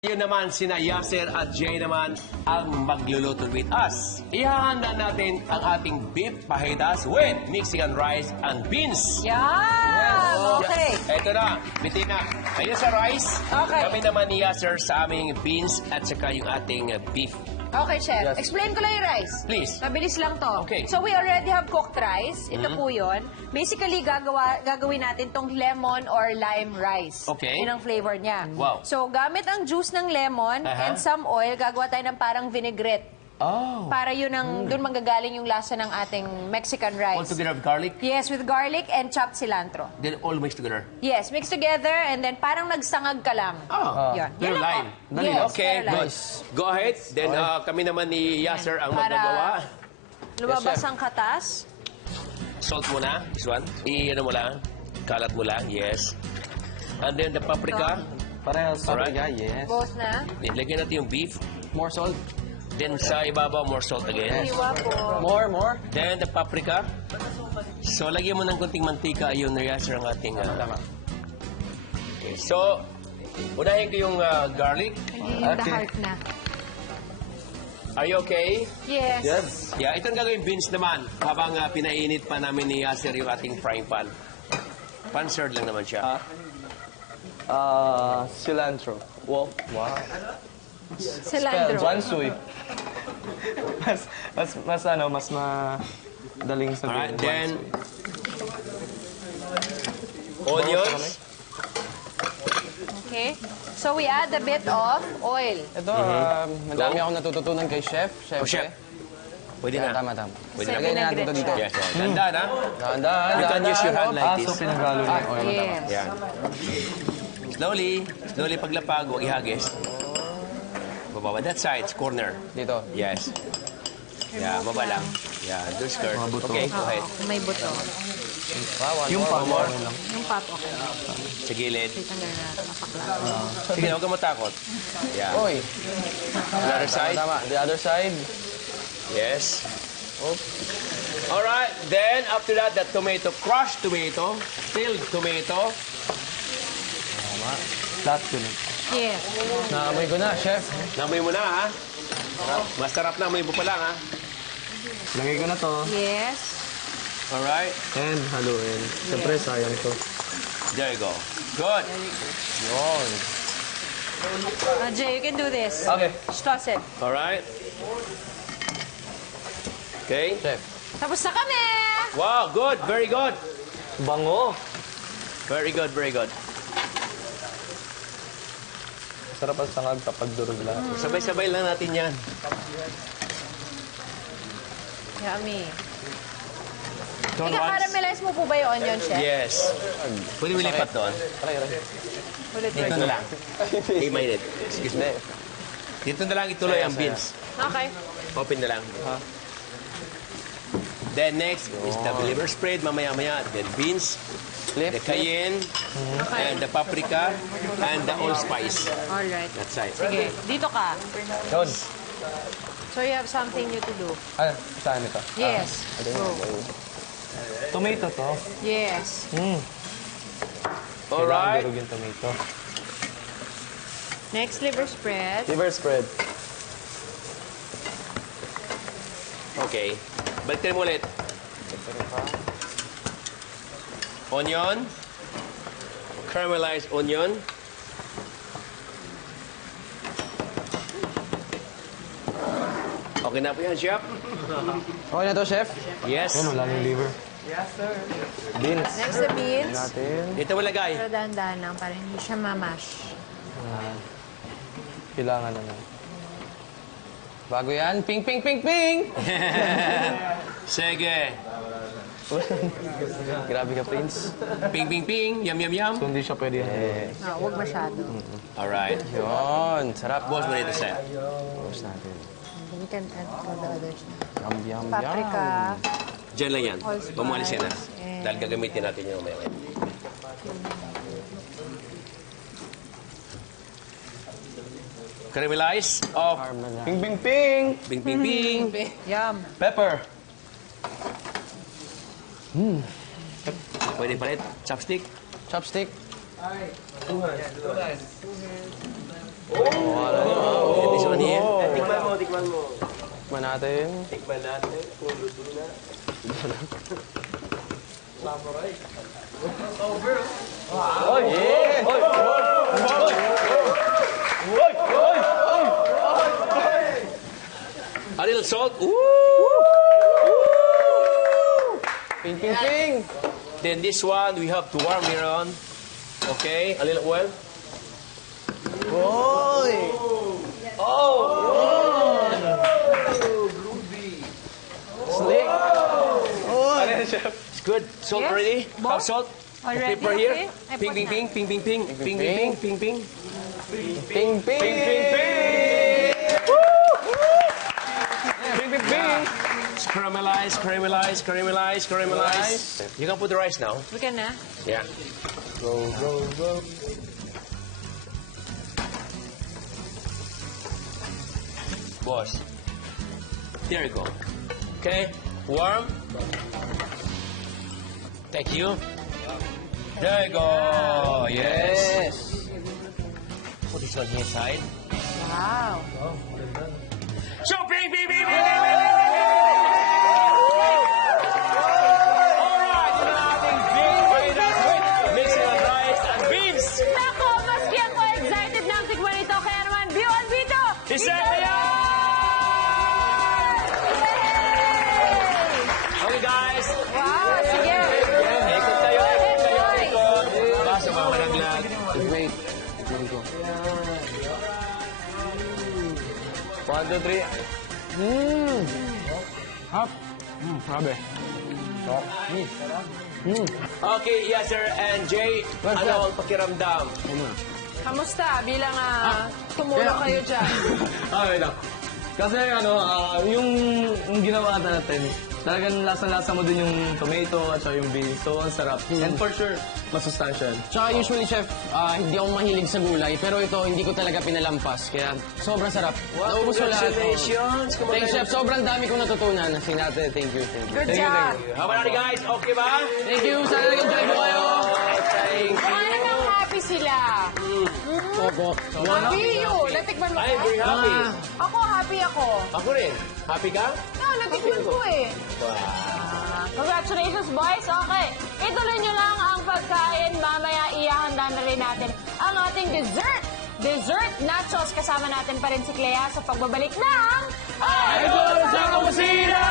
Yun naman, sina Yasser at Jay naman ang magluluto with us. Ihahanda natin ang ating beef fajitas with Mexican rice and beans. Yan! Okay. Ito na, bitin na. Ayun sa rice. Okay. Kami naman ni Yasser sa aming beans at saka yung ating beef. Okay, Chef. Yes. Explain ko lang yung rice. Please. Mabilis lang to. Okay. So, we already have cooked rice. Ito po yun. Basically, gagawin natin tong lemon or lime rice. Okay. Yun ang flavor niya. Wow. So, gamit ang juice ng lemon and some oil, gagawa tayo ng parang vinaigrette. Oh. Para yun ang, doon manggagaling yung lasa ng ating Mexican rice. All together with garlic? Yes, with garlic and chopped cilantro. Then all mixed together? Yes, mixed together and then parang nagsangag ka lang. Oh. Yun. Very Yan lang lime. po. Yes, Okay, very lime. good. Go ahead. Then kami naman ni Yasser ang Para- magagawa. Lumabas Yes, chef. ang katas. Salt muna, this one. I-ano mo lang, kalat mo lang, yes. And then the paprika. Parehas Alright. paprika, yes. Both na. Lagyan natin yung beef. More salt. Then sa ibabaw, more salt again. Iwa po. More. Then the paprika. So lagyan mo ng konting mantika, ayun na Yasser ang ating... Tama. Okay. So, unahin ko yung garlic. Naging the Okay. heart na. Are you okay? Yes. Yes. Yeah, itong gagawin beans naman. Habang pinainit pa namin ni Yasser yung ating frying pan. Pan-served lang naman siya. Cilantro. Wow. Cilantro. Wansui. mas madaling sabihin. Alright, then... Onions. Okay. So we add a bit of oil. Ito, madami akong natututunan kay Chef. Oh, chef. Pwede na. Tama. Pwede na. Lagay na natin ito dito. Yes, yes. Tandaan, ha? Dahan-dahan. You can use your hand like this. So pinaghalo na yung oil. Yes. Yan. Slowly paglapag, huwag ihagis. Bababa. That side, corner. Dito. Yes. Yeah, baba lang. Yeah, do skirt. Okay, go ahead. May buto. Yung pa more. Yung pop, okay. Sa gilid. Tanggal na natin ang pakla. Sige, huwag kang matakot. Yeah. Oy. Other side. Tama. The other side. Yes. Alright, then after that, the tomato, crushed tomato, filled tomato. Tama. Lahat yun. Yes. Naamoy ko na, Chef. Namoy mo na, ha? Masarap na, amoy mo pa lang, ha? Lagay ko na to. Yes. Alright, And haluin. Siyempre, sayang to. there you go. Good. Yun. Jay, you can do this. Okay. Just toss it. Alright. Okay. Chef. Tapos na kami! Wow, good. Very good. Bango. Very good, very good. Sarap ang sangag kapag durog lang. Sabay-sabay lang natin yan. Yummy. Don't once. Ika-caramelize mo po ba yung onion, Chef? Yes. Pwede mo lipat doon. Aray. Ulit Dito na lang. Hey, minute. Excuse me. Dito na lang ituloy ang beans. Okay. Open na lang. Then next is the liver spread, mamaya-maya. Then beans, the cayenne, and the paprika, and the allspice. Alright. That side. Sige, dito ka. Yun. So you have something new to do. Ah, saan ito? Yes. Go. Tomato to. Yes. Kailangan Alright. durog yung tomato. Next, liver spread. Liver spread. Okay. Balikin mo ulit. Onion. Caramelized onion. Okay na po yan, Chef? Okay na to, Chef? Yes. Wala na yung liver. Beans. Next, the beans. Natin. Dito mo lagay. Pero dahan-dahan lang para hindi siya mamash. Kailangan naman. Bago yan. Ping, ping, ping, ping! Sige. Grabe ka, Prince. Ping, ping, ping. Yum, yum, yum. So, hindi siya pwede yan. Huwag masyado. Alright. Yun. Sarap. Boss mo dito, Seth. Boss natin. You can add for the others. Yum, yum, Paprika. Diyan lang yan. Allspice. Pumualis yan, ha? And- Dahil gagamitin natin yung mamaya. Caramelize of Yum. Ping, ping, ping! bing, bing, bing. Yum. Pepper. Pwede palit. Chopstick. Chopstick. This one here. Tikman mo, tikman mo. Tikman natin. Tikman natin kung luto na. A little salt. Ooh. Ping, ping, ping. Then this one, we have to warm it on. Okay, a little oil. Slick. It's good. Salt Yes. already? Both? Have salt? Already, Pepper here? okay. I Ping, put ping, na. ping, ping, ping, ping, ping, ping, ping, ping, ping. Ping, ping. Ping, ping, ping. Caramelize, caramelize, caramelize, caramelize. You can put the rice now. We can na. Yeah. Go, go, go. Boss. There you go. Okay, warm. Thank you. There you go. Yes. Put this one here side. Wow. So, bing, bing, bing, bing, bing, bing, bing, bing. Alright, ito na ating big fajitas with mixing of rice and beans. Nako, maski ako excited na ang tikman ito. Kaya naman, view on Vito! Isa na yan! Okay, guys. Wow, sige. Ikot tayo, ikot tayo, Enjoy. ikot. Basta mga malaglag. Wait. Tikman ko. 1, 2, 3. Hap. Grabe. Okay, yes sir. And Jay, ano ang pakiramdam? Kamusta? Bilang tumulong kayo dyan. Okay lang. Kasi yung ginawa natin, talagang lasa-lasa mo din yung tomato at saka yung beans. So, ang sarap. And for sure, masustansyan. Tsaka usually, chef, hindi ako mahilig sa gulay. Pero ito, hindi ko talaga pinalampas. Kaya sobrang sarap. Naubos ko lahat. Congratulations. Thanks, chef. Sobrang dami kong natutunan. Sinate, thank you, thank you. Good job. How about it, guys? Okay ba? Thank you. Sana nag-enjoy mo kayo. Baka namang happy sila. Opo. Happy you. Natikman mo I'm ko? very happy. Ako, happy ako. Ako rin. Happy ka? No, natikman ko eh. Congratulations, boys. Okay. Ituloy nyo lang ang pagkain. Mamaya ihahanda na rin natin ang ating dessert. Dessert nachos. Kasama natin pa rin si Clea sa pagbabalik ng Idol sa Kusina!